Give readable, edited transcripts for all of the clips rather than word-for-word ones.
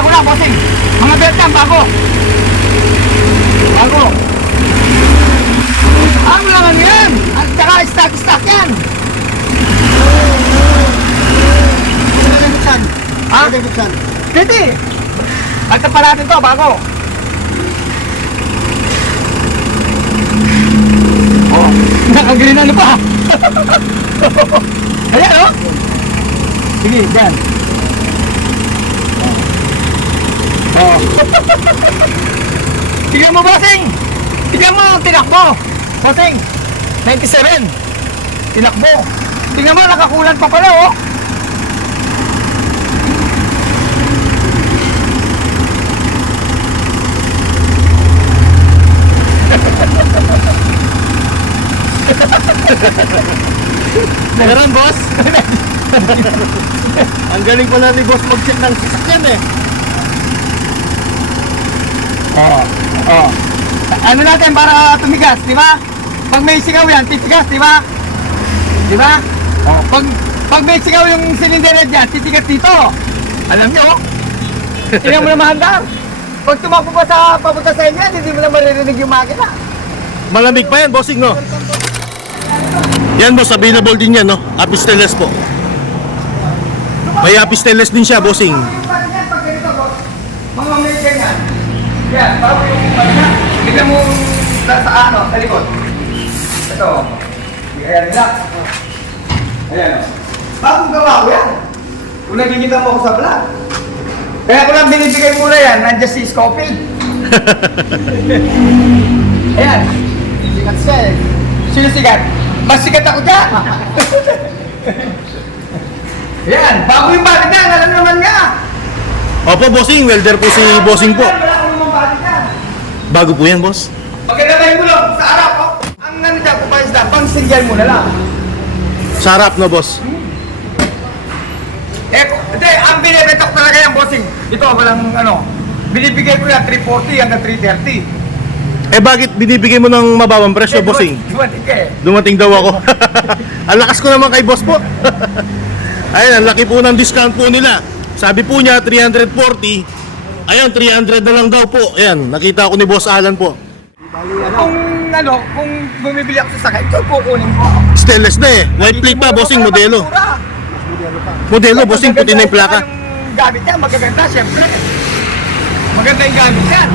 bago lang, bossing. Mga belt yan, bago. Bago. Ang langan yan. At saka stock yan. Ha? Hindi. At pa natin to, bago. Oh, nakagrin ano pa. Ayan, oh. Sige, dyan. Oh. Tignan mo, bossing. Tignan mo, tinakbo. Bossing, 97. Tinakbo. Tignan mo, nakakulan pa pala, oh. Meron, boss. Ang galing pala ni boss mag-check ng sasakyan eh. Oo. Oo. Ano natin para tumigas, di ba? Pag may sigaw yan, titigas, di ba? Di ba? Oh, pag may sigaw yung cylinder head yan, titigas dito. Alam nyo? Tingnan mo na mahandar. Pag tumakbo pa sa papunta sa inyo, hindi mo na maririnig yung makina. Malamig pa yan, bossing, no? Yan, boss, available din yan, no? Happy stainless po. May happy stainless din siya, bossing. Pag ganito, boss, mga may ganyan. Yan, bago yung pagka. Tignan mo sa ano, sa likod. Ito. Ayan, relax. Ayan. Bagong gawa ko yan. Kung nakikita mo ako sa vlog. Kaya ko lang binibigay muna yan, nandiyan si Scopy. Ayan. Sikat siya eh. Sino sikat? Mas sikat ako dyan. Ayan, bago yung balik yan, alam naman nga. Opo, bossing, welder po si bossing po. Wala ko namang balik yan. Bago po yan, boss. Pagkatapay mo lang, sa harap, oh. Ang ano dyan, kung pares na, pang single mo na lang. Sarap, no, boss? Hindi, ang binibetok talaga yung bossing. Ito, walang ano, binibigay ko yan 340 hanggang 330. Eh, bakit binibigay mo ng mababang presyo, bossing? Dumating ka eh. Dumating daw ako. Ang lakas ko naman kay boss po. Ayun, ang laki po ng discount po nila. Sabi po niya, 340. Ayun, 300 na lang daw po. Ayan, nakita ko ni Boss Alan po. Kung bumibili ako sa sakay, ito kukunin ko. Stainless na eh. White plate pa, bossing, modelo. Modelo, bossing, puti na yung plaka. Ang gamit niya, magaganda, syempre. Maganda yung gamit yan.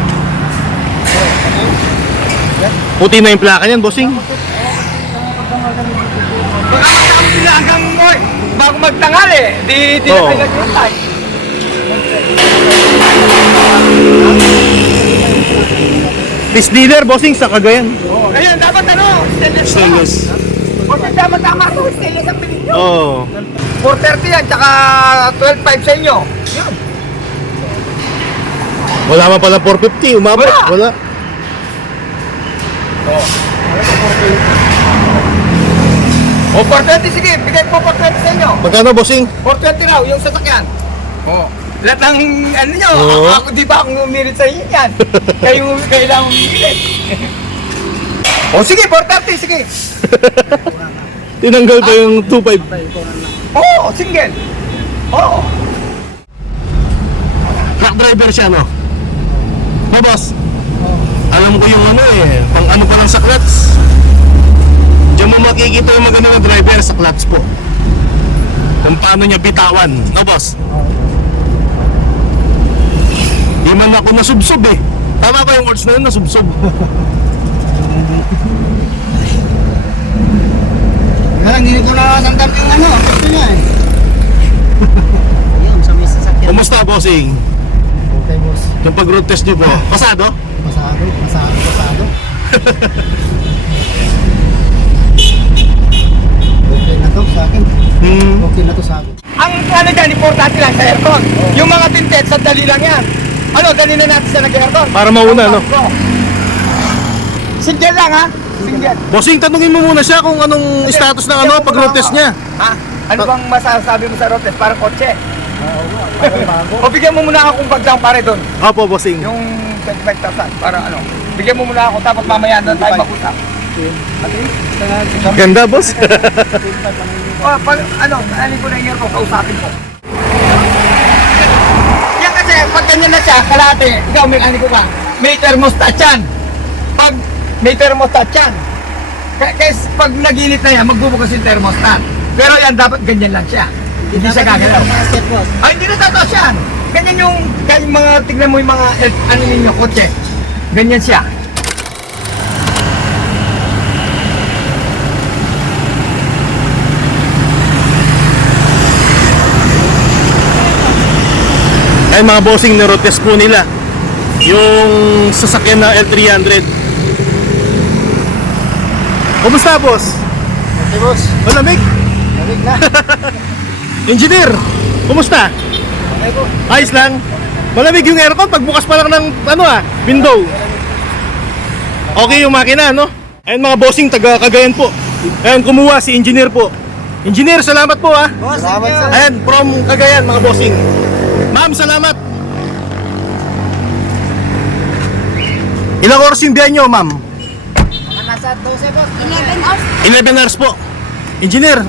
Puti na yung plaka niyan, bossing. Pagkakasama sila hanggang, oy, bago magtangal eh. Di na Oo. kayo nag-utay. Peace dealer, bossing, sa Cagayan. Ayun, dapat ano, stainless. Stainless. Kasi tama-tama ito, stainless ang bilhin nyo. Oo. 430 yan, tsaka 12.5 sa inyo. Yun. Wala man pala 450, umabot. Wala. Wala. O 420, sige, bigay po 420 sa inyo. Magkano, bossing? 420 raw, yung sasakyan. Oo. Lahat ng ano nyo, Oo. ako di ba akong umirit sa inyo yan. Kayo lang umirit. O sige, 430, sige. Tinanggal pa yung 2.5. Oo, single. Oo. Truck driver siya, no? Oh, boss. Alam ko yung ano eh, pang ano pa lang sa clutch. Diyan mo makikita yung maganda ng driver sa clutch po. Kung paano niya bitawan, no, boss? Di man ako nasubsob eh. Tama ba yung words na yun, nasubsob? Hindi ko na tanggap yung ano, gusto niya eh. Ayun, sa may sasakyan. Kumusta, bossing? Okay, boss. Yung pag-road test niyo po, pasado? Pasado. Okay na to sa akin. Okay na to sa akin. Ang ano dyan, importante lang sa aircon. Yung mga tinted, sandali lang yan. Ano, dali na natin sa nag-aircon. Para mauna, no? Single lang, ha? Single. Bossing, tanungin mo muna siya kung anong status ng ano, pag-road test niya. Ha? Ano bang masasabi mo sa road test? Parang kotse. O bigyan mo muna ako kung pagdang pare doon. Opo, bossing. Yung 25,000 para ano. Bigyan mo muna ako tapos mamaya na tayo mag-usap. Ganda, boss. O ano ko na year ko, kausapin ko. Yan kasi pag ganyan na siya, kalate, ikaw may aniko ka, may thermostat yan. Pag may thermostat yan, kaya pag naginit na yan, magbubukas yung thermostat. Pero yan, dapat ganyan lang siya. Hindi siya gagalaw. Asset, boss. Ay, hindi na tataas yan. Ganyan yung, kaya yung mga, tignan mo yung mga, ano ninyo, kotse. Ganyan siya. Ay mga bossing, nirotest po nila yung sasakyan na L300. Kumusta boss? Okay, boss. Malamig? Lamig na. Engineer, kumusta? Okay, boss. Ayos lang. Malamig yung aircon pagbukas pa lang ng window. Okay yung makina, no? Ayun mga bossing, taga Cagayan po. Ayun, kumuha si engineer po. Engineer, salamat po ah. Boss, salamat sa... Ayan, from Cagayan mga bossing. Ma'am, salamat. Ilang oras yung biyahe nyo, ma'am? Nasa 12, boss. 11 hours. 11 hours po. Engineer,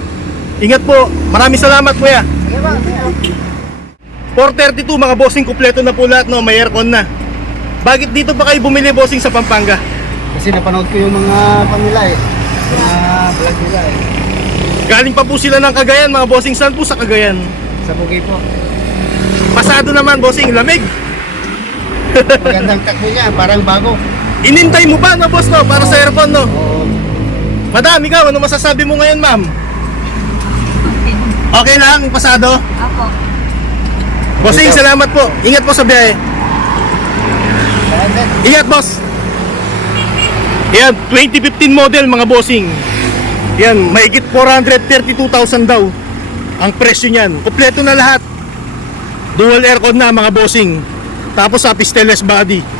ingat po. Maraming salamat kuya. Sige, boss. 4:32 mga bossing, kumpleto na po lahat, no? May aircon na. Bakit dito pa kayo bumili bossing sa Pampanga? Kasi napanood ko yung mga panila eh. Mga vlog nila eh. Galing pa po sila ng Cagayan mga bossing. Saan po sa Cagayan? Sa Bugay po. Pasado naman bossing, lamig. Magandang takbo niya, parang bago. Inintay mo pa no boss no? Para sa aircon no? Oo. Madam, ikaw, ano masasabi mo ngayon ma'am? Okay lang, yung pasado? Ako. Bossing, salamat po. Ingat po sa biyahe. Salamat. Ingat boss. Yan, 2015 model mga bossing. Yan, mahigit 432,000 daw ang presyo niyan. Kompleto na lahat. Dual aircon na mga bossing. Tapos sa pistonless body.